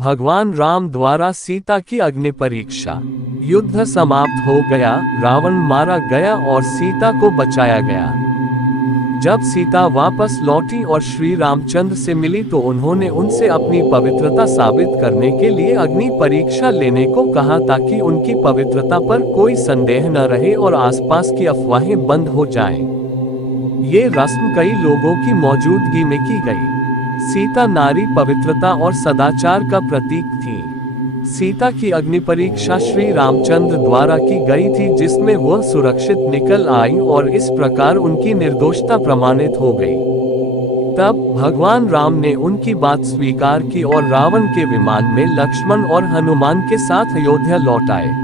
भगवान राम द्वारा सीता की अग्नि परीक्षा। युद्ध समाप्त हो गया, रावण मारा गया और सीता को बचाया गया। जब सीता वापस लौटी और श्री रामचंद्र से मिली तो उन्होंने उनसे अपनी पवित्रता साबित करने के लिए अग्नि परीक्षा लेने को कहा ताकि उनकी पवित्रता पर कोई संदेह न रहे और आसपास की अफवाहें बंद हो जाएं। ये रस्म कई लोगों की मौजूदगी में की गई। सीता नारी पवित्रता और सदाचार का प्रतीक थी। सीता की अग्नि परीक्षा श्री रामचंद्र द्वारा की गई थी, जिसमें वह सुरक्षित निकल आई और इस प्रकार उनकी निर्दोषता प्रमाणित हो गई। तब भगवान राम ने उनकी बात स्वीकार की और रावण के विमान में लक्ष्मण और हनुमान के साथ अयोध्या लौट आए।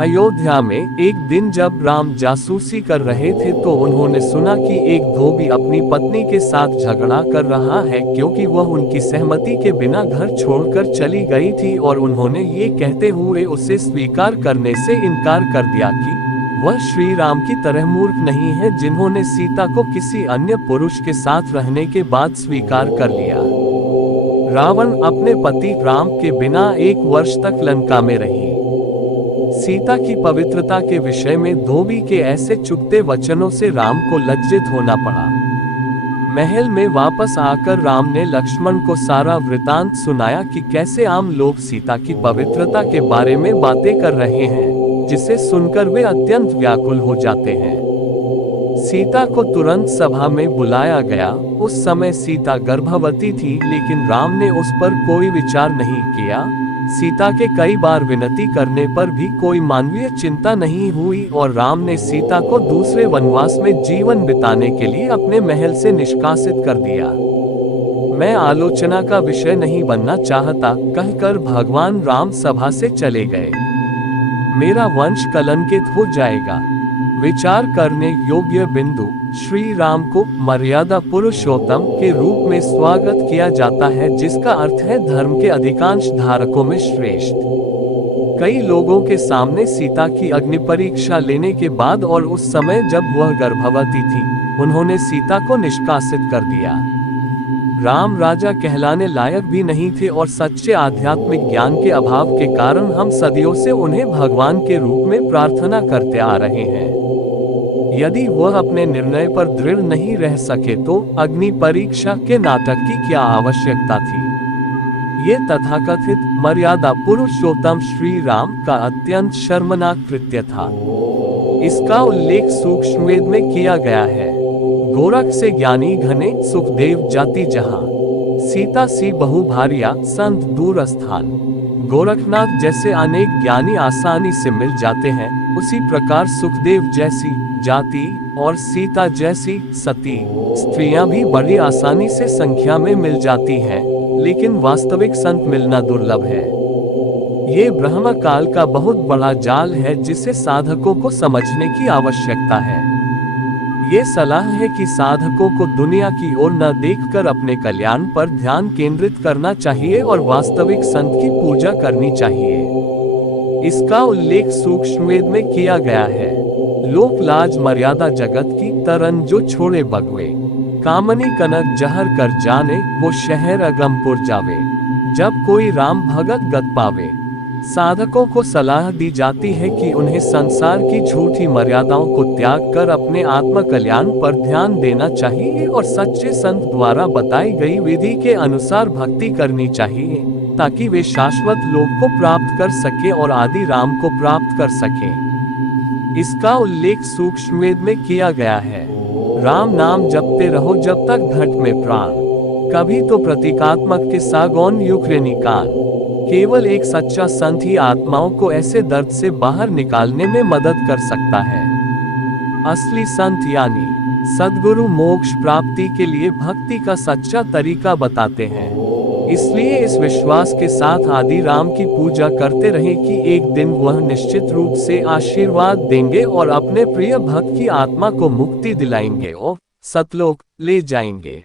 अयोध्या में एक दिन जब राम जासूसी कर रहे थे तो उन्होंने सुना कि एक धोबी अपनी पत्नी के साथ झगड़ा कर रहा है, क्योंकि वह उनकी सहमति के बिना घर छोड़कर चली गई थी और उन्होंने ये कहते हुए उसे स्वीकार करने से इनकार कर दिया कि वह श्री राम की तरह मूर्ख नहीं है, जिन्होंने सीता को किसी अन्य पुरुष के साथ रहने के बाद स्वीकार कर लिया। रावण अपने पति राम के बिना 1 वर्ष तक लंका में रही। सीता की पवित्रता के विषय में धोबी के ऐसे चुभते वचनों से राम को लज्जित होना पड़ा। महल में वापस आकर राम ने लक्ष्मण को सारा वृतांत सुनाया कि कैसे आम लोग सीता की पवित्रता के बारे में बातें कर रहे हैं, जिसे सुनकर वे अत्यंत व्याकुल हो जाते हैं। सीता को तुरंत सभा में बुलाया गया। उस समय सीता गर्भवती थी, लेकिन राम ने उस पर कोई विचार नहीं किया। सीता के कई बार विनती करने पर भी कोई मानवीय चिंता नहीं हुई और राम ने सीता को दूसरे वनवास में जीवन बिताने के लिए अपने महल से निष्कासित कर दिया। मैं आलोचना का विषय नहीं बनना चाहता, कहकर भगवान राम सभा से चले गए। मेरा वंश कलंकित हो जाएगा। विचार करने योग्य बिंदु, श्री राम को मर्यादा पुरुषोत्तम के रूप में स्वागत किया जाता है, जिसका अर्थ है धर्म के अधिकांश धारकों में श्रेष्ठ। कई लोगों के सामने सीता की अग्नि परीक्षा लेने के बाद और उस समय जब वह गर्भवती थी, उन्होंने सीता को निष्कासित कर दिया। राम राजा कहलाने लायक भी नहीं थे और सच्चे आध्यात्मिक ज्ञान के अभाव के कारण हम सदियों से उन्हें भगवान के रूप में प्रार्थना करते आ रहे हैं। यदि वह अपने निर्णय पर दृढ़ नहीं रह सके तो अग्नि परीक्षा के नाटक की क्या आवश्यकता थी। ये तथाकथित मर्यादा पुरुषोत्तम श्री राम का अत्यंत शर्मनाक कृत्य था। इसका उल्लेख सूक्ष्म वेद में किया गया है। गोरख से ज्ञानी घने, सुखदेव जाति जहां, सीता सी बहु भारिया, संत दूर स्थान। गोरखनाथ जैसे अनेक ज्ञानी आसानी से मिल जाते हैं, उसी प्रकार सुखदेव जैसी जाति और सीता जैसी सती स्त्रियां भी बड़ी आसानी से संख्या में मिल जाती हैं, लेकिन वास्तविक संत मिलना दुर्लभ है। ये ब्रह्म काल का बहुत बड़ा जाल है, जिसे साधकों को समझने की आवश्यकता है। ये सलाह है कि साधकों को दुनिया की ओर न देखकर अपने कल्याण पर ध्यान केंद्रित करना चाहिए और वास्तविक संत की पूजा करनी चाहिए। इसका उल्लेख सूक्ष्म वेद में किया गया है। लोक लाज मर्यादा जगत की तरन जो छोड़े बगवे, कामनी कनक जहर कर जाने, वो शहर अगमपुर जावे। जब कोई राम भगत गत पावे। साधकों को सलाह दी जाती है कि उन्हें संसार की झूठी मर्यादाओं को त्याग कर अपने आत्म कल्याण पर ध्यान देना चाहिए और सच्चे संत द्वारा बताई गई विधि के अनुसार भक्ति करनी चाहिए, ताकि वे शाश्वत लोक को प्राप्त कर सके और आदि राम को प्राप्त कर सके। इसका उल्लेख सूक्ष्म वेद में किया गया है। राम नाम जपते रहो जब तक घट में प्राण, कभी तो प्रतीकात्मक के सागौन युक्रेनी कान। केवल एक सच्चा संत ही आत्माओं को ऐसे दर्द से बाहर निकालने में मदद कर सकता है। असली संत यानी सद्गुरु मोक्ष प्राप्ति के लिए भक्ति का सच्चा तरीका बताते हैं। इसलिए इस विश्वास के साथ आदि राम की पूजा करते रहें कि एक दिन वह निश्चित रूप से आशीर्वाद देंगे और अपने प्रिय भक्त की आत्मा को मुक्ति दिलाएंगे और सतलोक ले जाएंगे।